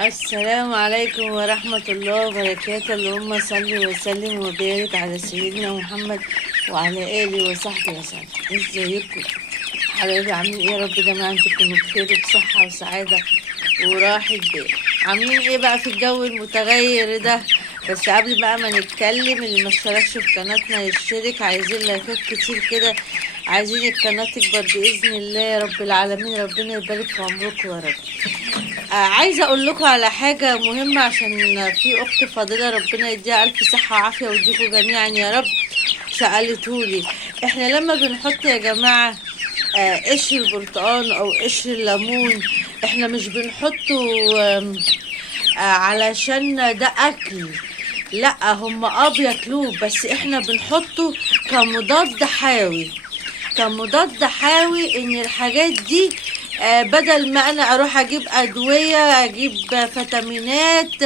السلام عليكم ورحمة الله وبركاته. اللهم صل وسلم وبارك على سيدنا محمد وعلى آله وصحبه وسلم. ازيكم حبايبي؟ عاملين ايه؟ يا رب جماعة انتوا تكونوا بخير وبصحة وسعادة وراحة بال. عاملين ايه بقى في الجو المتغير ده؟ بس قبل بقى ما نتكلم، اللي ما اشتركش في قناتنا يشترك. عايزين لايكات كتير كده، عايزين القناة تكبر بإذن الله يا رب العالمين. ربنا يبارك في عمركم يا رب. عايزه اقول لكم على حاجه مهمه، عشان في اخت فاضله ربنا يديها الف صحه وعافيه ويديكم جميعا يا رب سالتهولي. احنا لما بنحط يا جماعه قشر البرتقال او قشر الليمون، احنا مش بنحطه علشان ده اكل، لا هم بياكلوه، بس احنا بنحطه كمضاد حيوي. كمضاد حيوي ان الحاجات دي بدل ما انا اروح اجيب ادوية، اجيب فيتامينات،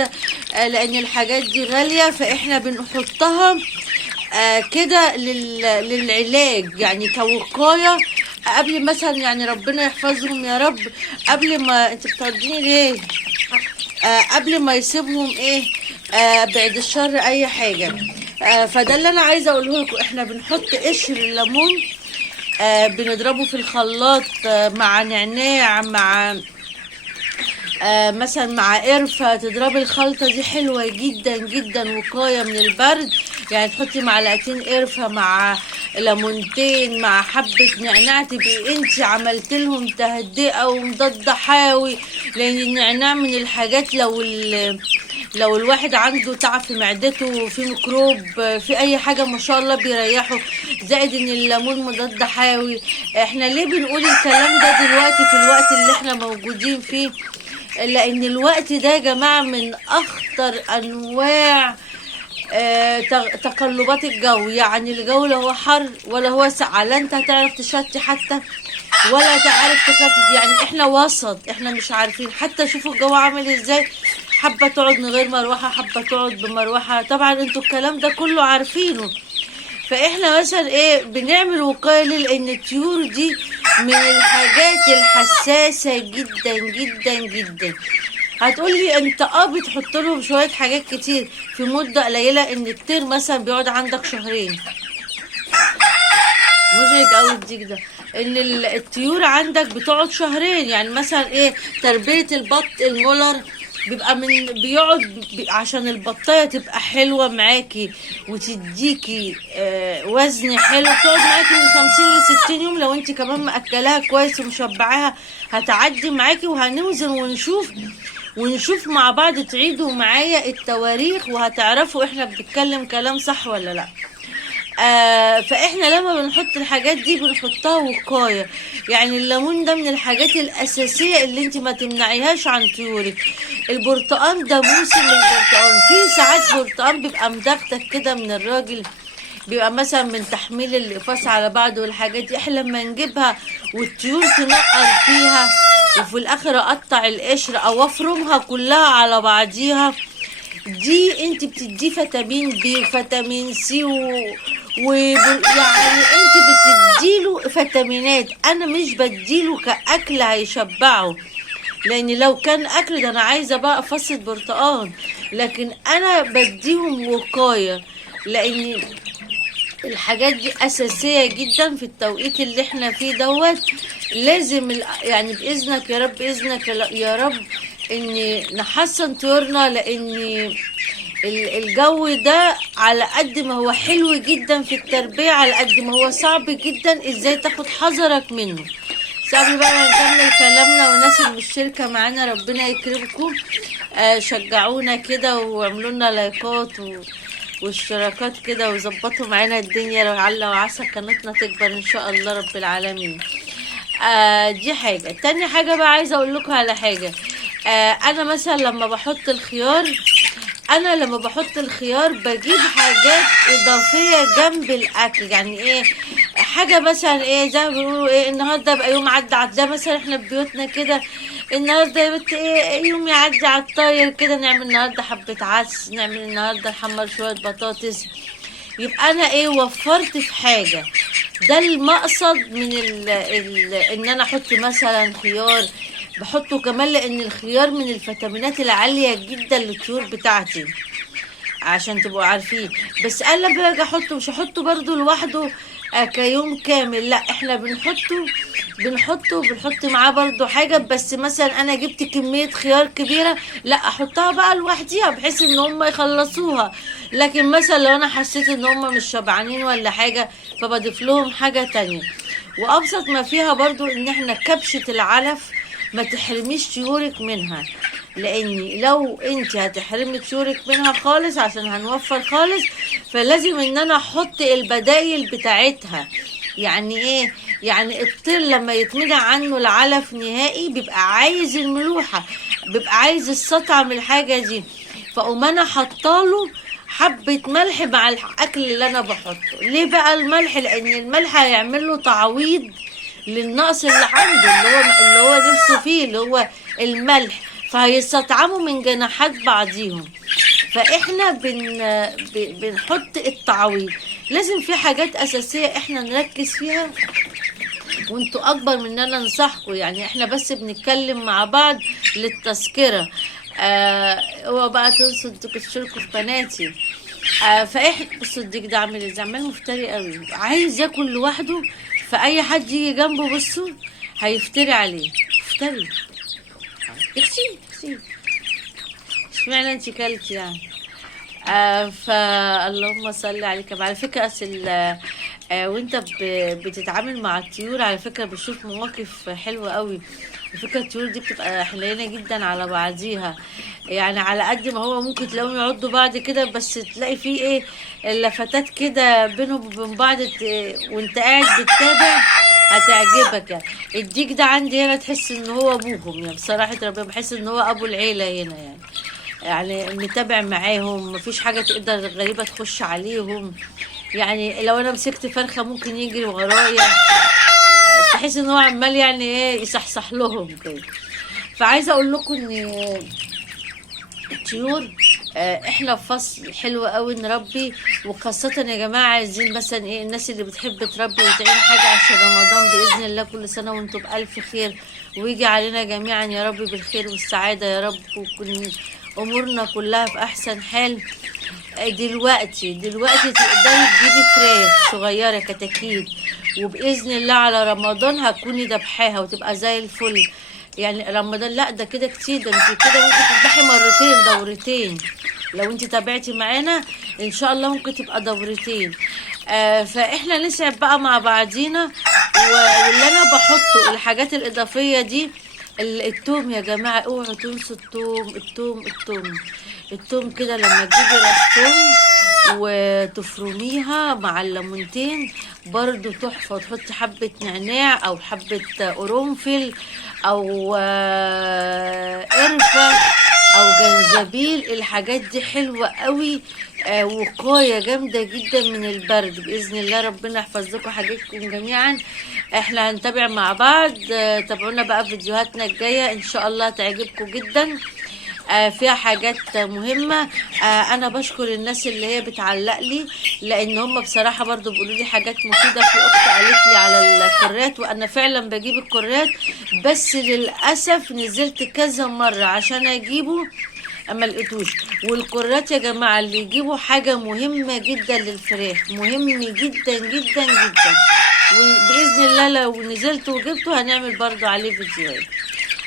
لان الحاجات دي غالية، فاحنا بنحطها كده للعلاج، يعني كوقاية. قبل مثلا يعني ربنا يحفظهم يا رب، قبل ما انت بتقعديني ليه، قبل ما يسيبهم ايه، بعد الشر اي حاجة. فده اللي انا عايزة اقوله لكم. احنا بنحط قشر الليمون، بنضربه في الخلاط مع نعناع، مع مثلا مع قرفة. تضربي الخلطة دي حلوة جدا جدا، وقاية من البرد. يعني تحطي معلقتين قرفة مع ليمونتين مع حبة نعناع، تبقي انت عملت لهم تهدئة ومضاد حيوي. لان النعناع من الحاجات، لو الواحد عنده تعب في معدته، في ميكروب، في اي حاجة، ما شاء الله بيريحه. زائد ان الليمون مضاد حيوي. احنا ليه بنقول الكلام ده دلوقتي في الوقت اللي احنا موجودين فيه؟ لان الوقت ده يا جماعة من اخطر انواع تقلبات الجو. يعني الجو لا هو حر ولا هو ساقع، لا انت هتعرف تشتي حتى ولا تعرف تخفف. يعني احنا وسط، احنا مش عارفين حتى. شوفوا الجو عامل ازاي، حبة تقعد من غير مروحة، حبة تقعد بمروحة. طبعا انتوا الكلام ده كله عارفينه. فاحنا مثلا ايه بنعمل وقاية ليه؟ لان الطيور دي من الحاجات الحساسة جدا جدا جدا. هتقولي انت بتحط لهم شوية حاجات كتير في مدة قليلة. ان الطير مثلا بيقعد عندك شهرين، مزعج قوي الديك ده. ان الطيور عندك بتقعد شهرين. يعني مثلا ايه، تربية البط المولر بيبقى بيقعد عشان البطاية تبقى حلوة معاكي وتديكي وزن حلو، بتقعد معاكي من 50 ل60 يوم. لو انت كمان مأكلاها كويس ومشبعاها هتعدي معاكي. وهنوزن ونشوف مع بعض، تعيدوا معايا التواريخ وهتعرفوا احنا بنتكلم كلام صح ولا لا. فاحنا لما بنحط الحاجات دي بنحطها وقاية. يعني الليمون ده من الحاجات الاساسية اللي انت ما تمنعيهاش عن طيورك. البرتقال ده موسم البرتقال. في ساعات برتقال بيبقى مدغدغ كده من الراجل، بيبقى مثلا من تحميل القفاص على بعض والحاجات دي. احنا لما نجيبها والطيور تنقر فيها، وفي الاخر اقطع القشر او افرمها كلها على بعضيها، دي انت بتدي فيتامين بي وفيتامين سي يعني انت بتديله فيتامينات. انا مش بديله كاكل هيشبعه، لان لو كان اكل ده انا عايزه بقى فصة برتقال. لكن انا بديهم وقايه، لان الحاجات دي اساسيه جدا في التوقيت اللي احنا فيه دوت. لازم يعني باذنك يا رب، باذنك يا رب، ان نحسن طيورنا. لان الجو ده على قد ما هو حلو جدا في التربية، على قد ما هو صعب جدا ازاي تاخد حذرك منه. قبل بقى ما نكمل كلامنا، والناس اللي مشتركة معانا ربنا يكرمكم، شجعونا كده واعملوا لنا لايكات واشتراكات كده، وظبطوا معانا الدنيا لعل وعسى قناتنا تكبر ان شاء الله رب العالمين. دي حاجة. تاني حاجة بقى عايزة اقول لكم على حاجة. انا مثلا لما بحط الخيار بجيب حاجات اضافية جنب الاكل. يعني ايه حاجة مثلا ايه، زي ما بيقولوا ايه، النهاردة بقى يوم عدى على ده. مثلا احنا في بيوتنا كده، النهارده يا بنت ايه يوم يعدي على الطاير كده، نعمل النهارده حبة عدس، نعمل النهارده نحمر شوية بطاطس. يبقى انا ايه، وفرت في حاجة. ده المقصد من ان انا احط مثلا خيار بحطه كمان لان الخيار من الفيتامينات العاليه جدا للطيور بتاعتي، عشان تبقوا عارفين. بس انا باجي احطه، مش هحطه برضو لوحده كيوم كامل، لا احنا بنحط معاه برضو حاجة. بس مثلا انا جبت كمية خيار كبيرة، لا احطها بقى لوحديها بحيث ان هم يخلصوها. لكن مثلا لو انا حسيت ان هم مش شبعانين ولا حاجة، فبضيف لهم حاجة تانية. وابسط ما فيها برضو ان احنا كبشة العلف ما تحرميش طيورك منها، لاني لو انت هتحرمي طيورك منها خالص عشان هنوفر خالص، فلازم ان انا احط البدايل بتاعتها. يعني ايه؟ يعني الطير لما يتمنع عنه العلف نهائي بيبقى عايز الملوحة، بيبقى عايز السطع من الحاجة دي، فاقوم انا حطاله حبة ملح مع الاكل اللي انا بحطه. ليه بقى الملح؟ لان الملح هيعمل له تعويض للنقص اللي عنده، اللي هو نفسه فيه، اللي هو الملح، فهيستطعموا من جناحات بعضيهم. فاحنا بنحط التعويض. لازم في حاجات اساسية احنا نركز فيها، وانتوا اكبر مننا ننصحكم، يعني احنا بس بنتكلم مع بعض للتذكرة. هو بقى تنسوا انتوا تشتركوا في قناتي. فاحنا بصوا الديك ده عامل ازاي، عمال مفتري قوي، عايز ياكل لوحده، فاي حد يجي جنبه بصوا هيفتري عليه، مفتري. اكسي اشمعنى انت كلتي يعني؟ فاللهم صل عليك. على فكرة اصل وانت بتتعامل مع الطيور، على فكرة بتشوف مواقف حلوة قوي. على فكرة الطيور دي بتبقى حنينة جدا على بعضيها، يعني على قد ما هو ممكن تلاقيهم يعضوا بعض كده، بس تلاقي فيه ايه اللفتات كده بينهم وبين بعض، وانت قاعد بتتابع هتعجبك. يعني الديك ده عندي هنا تحس ان هو ابوهم، يعني بصراحة ربنا بحس ان هو ابو العيلة هنا، يعني متابع معاهم، مفيش حاجة تقدر غريبة تخش عليهم. يعني لو انا مسكت فرخة ممكن يجري ورايا، تحس ان هو عمال يعني ايه يصحصح لهم كده. فعايزة اقول لكم ان الطيور احنا في فصل حلو قوي نربي، وخاصة يا جماعة عايزين مثلا ايه الناس اللي بتحب تربي وتعين حاجة عشان رمضان بإذن الله. كل سنة وانتم بألف خير، ويجي علينا جميعا يا رب بالخير والسعادة يا رب، وكل امورنا كلها في احسن حال. دلوقتي تقدري تجيبي فراخ صغيرة كتاكيت، وبإذن الله على رمضان هتكوني دبحاها وتبقى زي الفل. يعني رمضان لا ده كده كتير، ده انت كده ممكن تذبحي مرتين دورتين، لو انت تابعتي معانا ان شاء الله ممكن تبقى دورتين. فاحنا نسعد بقى مع بعضينا. واللي انا بحطه الحاجات الاضافيه دي، التوم يا جماعه، اوعوا تنسوا التوم كده لما تجيبي راس توم وتفرميها مع الليمونتين برضو تحفة، وتحطي حبة نعناع او حبة قرنفل او قرفة او جنزبيل. الحاجات دي حلوة قوي، وقاية جامدة جدا من البرد بإذن الله. ربنا يحفظ لكم حاجاتكم جميعا. احنا هنتابع مع بعض، تابعونا بقى في فيديوهاتنا الجاية ان شاء الله تعجبكم جدا، فيها حاجات مهمة. انا بشكر الناس اللي هي بتعلق لي، لان هم بصراحة برضو بيقولوا لي حاجات مفيدة. في اخت قالت لي على الكرات، وانا فعلا بجيب الكرات، بس للأسف نزلت كذا مرة عشان اجيبه اما لقيتوش. والكرات يا جماعة اللي يجيبوا حاجة مهمة جدا للفراخ، مهم جدا جدا جدا، وبإذن الله لو نزلت وجبته هنعمل برضو عليه فيديوهات.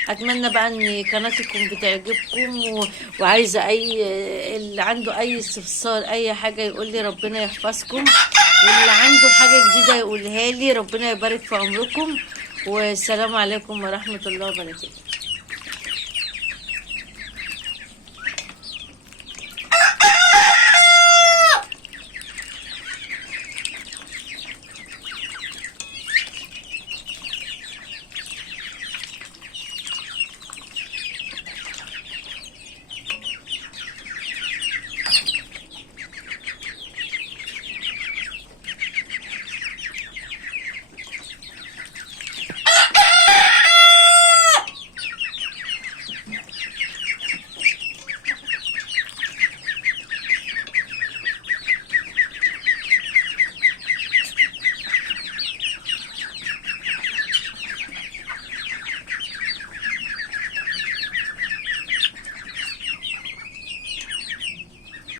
اتمنى بقى ان قناتكم بتعجبكم، وعايزه اللي عنده اي استفسار اي حاجه يقول لي، ربنا يحفظكم. واللي عنده حاجه جديده يقولها لي، ربنا يبارك في عمركم. والسلام عليكم ورحمه الله وبركاته.